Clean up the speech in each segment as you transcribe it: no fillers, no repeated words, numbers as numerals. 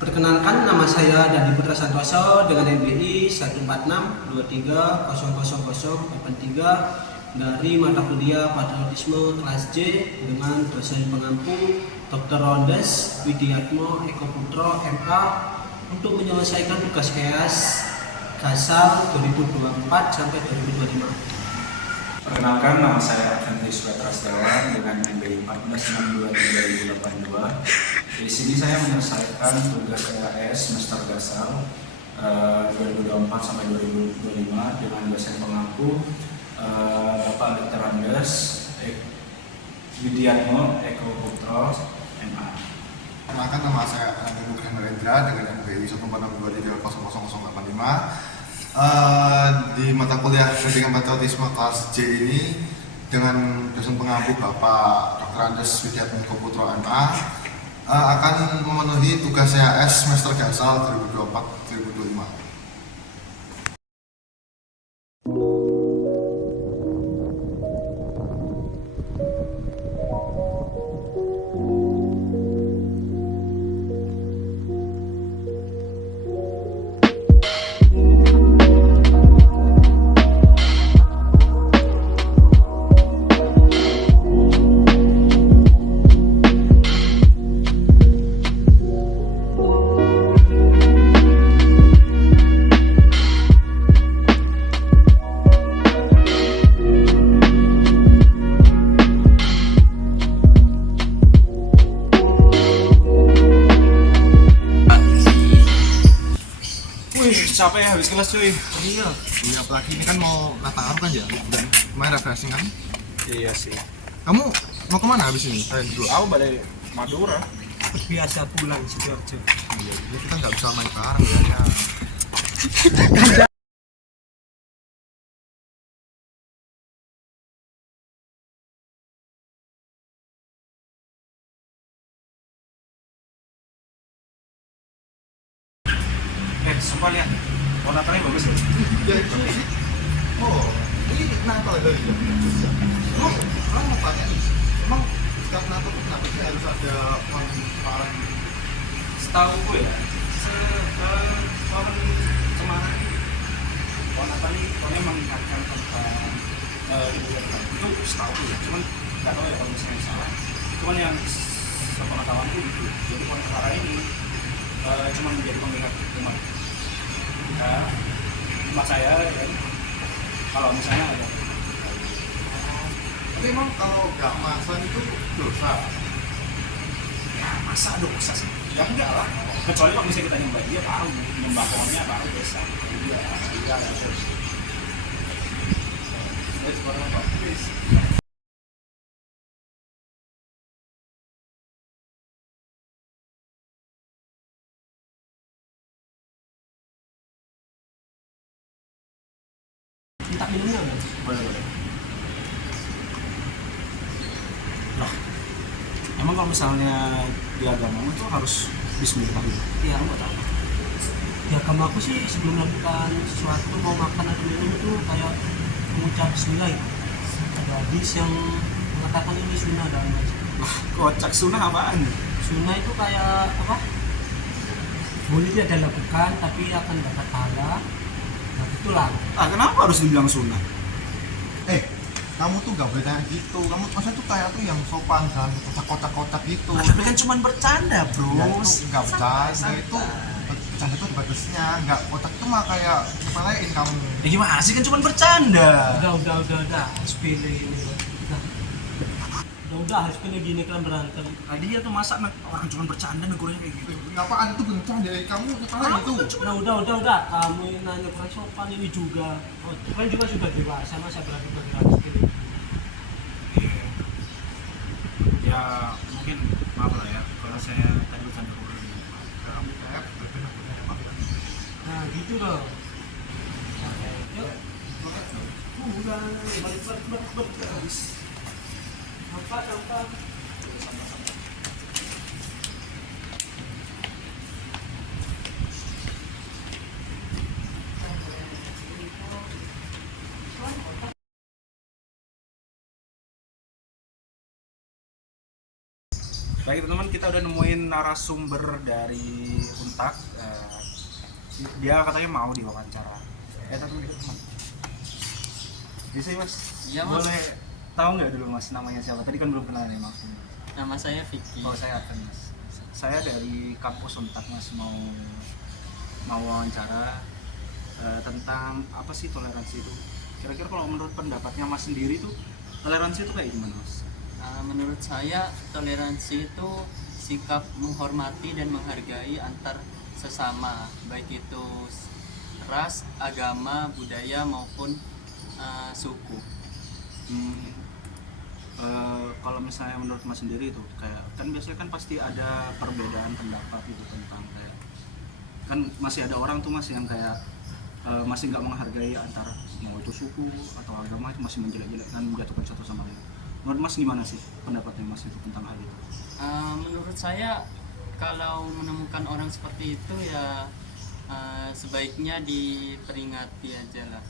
Perkenalkan, nama saya Dandi Putra Santoso dengan NBI 14623000083 dari mata kuliah Patriotisme kelas C dengan dosen pengampu Dr. Rondes Widiatmo Eko Putro MA untuk menyelesaikan tugas KEAS Gasal 2024 sampai 2025. Perkenalkan, nama saya Henry Supetra Setiawan dengan NBI 146230082. Di sini saya menyelesaikan tugas KEAS semester Gasal 2024 sampai 2025 dengan dosen pengampu Bapak Dr. Rondes Widiatmo Eko Putro MA. Perkenalkan, nama saya Anand Hendra dengan NBI 14623000085. Di mata kuliah pendidikan patriotisme kelas C ini dengan dosen pengampu Bapak Dr. Andes Widiatmo Eko Putro MA akan memenuhi tugas KEAS semester Gasal 2024-2025. Capek ya habis kelas cuy. Iya, apalagi ini kan mau Natalan kan ya, dan main refreshing kan. Iya sih. Kamu mau kemana habis ini? Dulu. Aku balik Madura. Biasa pulang Sidoarjo. Iya, kita nggak bisa main bareng ya. Sumpah lihat, warna Natalnya bagus ya. Ya itu sih. Oh, ini Natal ya? Emang mau tanya nih, emang setiap Natal tuh kenapa sih harus ada parang? Setahu gue ya, kemarin warna Natalnya emang mengingatkan tentang liburan itu setahu gue ya. Cuman nggak tahu ya kalau misalnya salah. Cuman yang sepengetahuan itu gitu. Jadi warna Natal ini cuma menjadi pengingat umat kita, umat saya ya kan. Kalau misalnya ada, Tapi emang kalau nggak masak itu dosa? ya masa dosa sih? Ya enggak lah. Kecuali kalau misalnya kita nyembah dia baru, nyembah pohonnya baru dosa. Iya, iya. Terus seperti apa? Minta minumnya kan? Boleh. Loh, emang kalau misalnya di agama itu harus bismillah gitu? Iya. Kamu tahu? Di agama aku sih sebelum melakukan sesuatu, mau makan atau minum itu kayak mengucap bismillah gitu. Ada hadis yang mengatakan ini sunnah dalam Islam. Lah, kocak sunnah apaan? Sunnah itu kayak apa? Boleh tidak dilakukan tapi akan dapat pahala. Nah itulah. Ah, kenapa harus dibilang sunnah? Kamu tuh nggak boleh kayak gitu. Kamu maksudnya tuh kayak tuh yang sopan dan kotak-kotak gitu. Nah, tapi kan cuma bercanda, bro. Ya itu nggak bercanda, itu bercanda itu batasnya. Nggak kotak itu mah kayak nyepelein kamu. Ya gimana sih, kan cuma bercanda. Udah. Sepele ini. Udah, sepele gini kan berantem. Tadi ya tuh masa orang cuma bercanda negurnya kayak gitu. Apaan itu bercanda dari kamu nyepelein itu? Udah. Kamu yang nanya kurang sopan ini juga. Oh, kan juga sudah dewasa, masa berarti bergerak sepele. Iya. Ya mungkin maaf lah ya kalau saya tadi bercanda dulu. Kamu kayak berbeda-beda ya, Pak. Nah gitu loh. Yuk. Udah, balik. Sampah. Baik teman-teman, kita udah nemuin narasumber dari Untak. Dia katanya mau diwawancara. Teman-teman. Bisa mas? Iya, Mas. Boleh tahu nggak dulu mas namanya siapa? Tadi kan belum kenal nih mas. Nama saya Vicky. Oh saya akan mas. Saya dari kampus Untak mas, mau wawancara tentang apa sih toleransi itu. Kira-kira kalau menurut pendapatnya mas sendiri tuh toleransi itu kayak gimana mas? Menurut saya toleransi itu sikap menghormati dan menghargai antar sesama, baik itu ras, agama, budaya maupun suku. Kalau misalnya menurut mas sendiri itu kayak kan biasanya kan pasti ada perbedaan pendapat itu tentang kayak kan masih ada orang tuh mas yang kayak masih nggak menghargai antar mau itu suku atau agama, itu masih menjelek-jelekkan, menjatuhkan satu sama lain. Menurut mas gimana sih pendapatnya mas itu tentang hal itu? Menurut saya kalau menemukan orang seperti itu ya sebaiknya diperingati aja lah.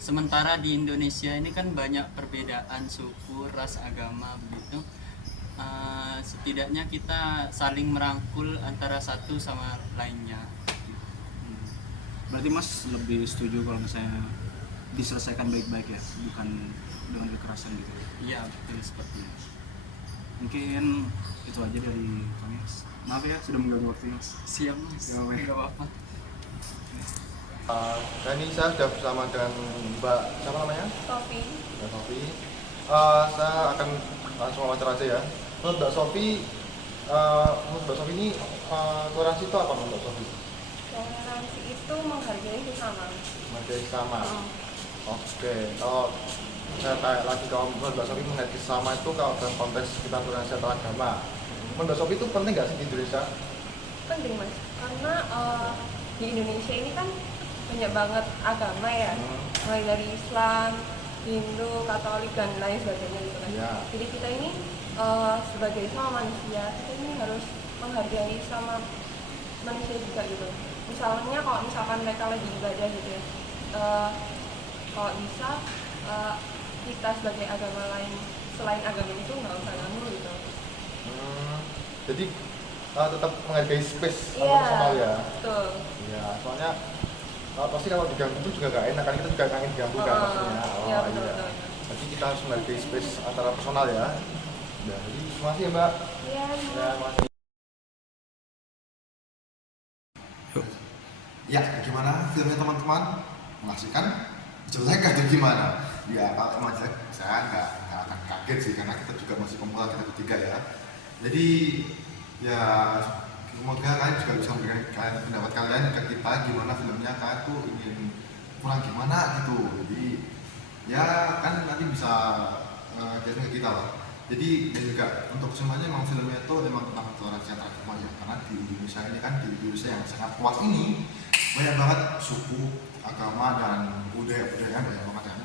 Sementara di Indonesia ini kan banyak perbedaan suku, ras, agama begitu. Setidaknya kita saling merangkul antara satu sama lainnya. Berarti mas lebih setuju kalau misalnya diselesaikan baik-baik ya, bukan dengan kekerasan gitu? Iya betul seperti itu. Mungkin itu aja dari kami mas. Maaf ya sudah mengganggu waktu mas. Siap mas, Ya, baik. nggak apa-apa. Dan ini saya sudah bersama dengan Mbak, siapa namanya? Sofi. Mbak Sofi. Saya akan langsung wawancara aja ya. Menurut Mbak Sofi, ini toleransi itu apa menurut Mbak Sofi? Toleransi itu menghargai sesama. Menghargai sama. Hmm. Oke, kalau saya tanya lagi, kalau menurut Mbak Sofi menghargai sesama itu kalau dalam konteks kita toleransi antar agama, menurut Mbak Sofi itu penting nggak sih di Indonesia? Penting mas, karena di Indonesia ini kan banyak banget agama ya, mulai dari Islam, Hindu, Katolik dan lain sebagainya gitu kan. Ya. Jadi kita ini sebagai sama manusia, kita ini harus menghargai sama manusia juga gitu. Misalnya kalau misalkan mereka lagi ibadah gitu ya, kalau bisa kita sebagai agama lain selain agama itu nggak usah ganggu gitu. Jadi tetap menghargai space Iya, personal ya. betul. Iya, soalnya pasti kalau diganggu itu juga nggak enak kan, kita juga kangen diganggu kan maksudnya. Iya, betul, betul. Jadi kita harus menghargai space antara personal ya. Ya, jadi terima kasih ya Mbak. Iya, Ya, terima kasih. Ya, gimana filmnya teman-teman? Mengasihkan? Jelek atau gimana? Ya, kalau emang jelek, saya nggak akan kaget sih, karena kita juga masih pemula, kita bertiga ya. Jadi, ya semoga kalian juga bisa memberikan pendapat kalian ke kita gimana filmnya, kalian tuh ingin kurang gimana gitu. Jadi, ya kan nanti bisa jatuh ke kita lah. Jadi dan juga untuk semuanya memang filmnya itu memang tentang toleransi antar agama ya, karena di Indonesia ini kan, di Indonesia yang sangat luas ini banyak banget suku, agama dan budaya-budaya banyak banget kan.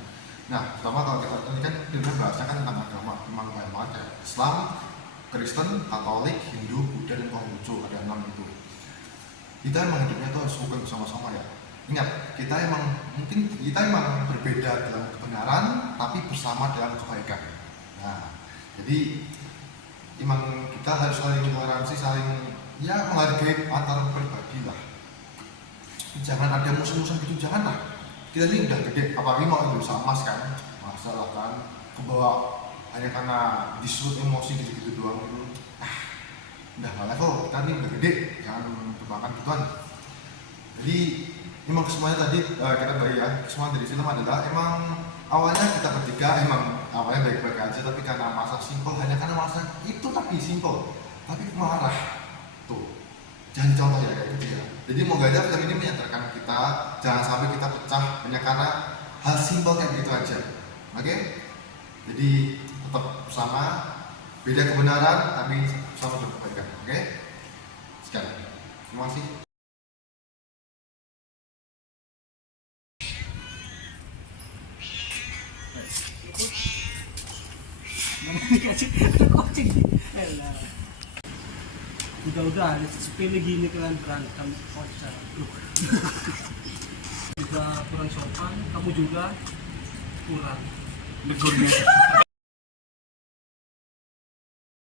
Nah, pertama kalau kita ini kan filmnya bahasnya kan tentang agama, memang banyak banget ya, Islam, Kristen, Katolik, Hindu, Buddha dan Konghucu, ada 6 itu. Kita emang hidupnya tuh harus rukun bersama-sama ya. Ingat, kita emang berbeda dalam kebenaran, tapi bersama dalam kebaikan. Nah, jadi emang kita harus saling toleransi, saling ya menghargai antar pribadi lah. Jangan ada musuh-musuh gitu, janganlah. Kita ini udah gede, apalagi mau Indonesia emas kan, masalah kan, kebawa hanya karena disuruh emosi gitu-gitu doang gitu. Udah nggak level, kita ini udah gede, jangan bermakan gituan. Jadi emang semuanya tadi kita bagi ya, semua dari film adalah emang awalnya kita bertiga emang awalnya baik-baik aja, tapi karena masa simpel, hanya karena masa itu tadi simpel, tapi marah tuh. Jangan contoh ya kayak gitu ya. Jadi moga aja film ini menyadarkan kita, jangan sampai kita pecah hanya karena hal simpel kayak gitu aja. Oke? Jadi tetap bersama, beda kebenaran tapi sama berkebaikan. Oke? Sekian. Terima kasih. Udah sepele gini kalian berantem kocak. Juga kurang sopan, kamu juga kurang. Negurnya.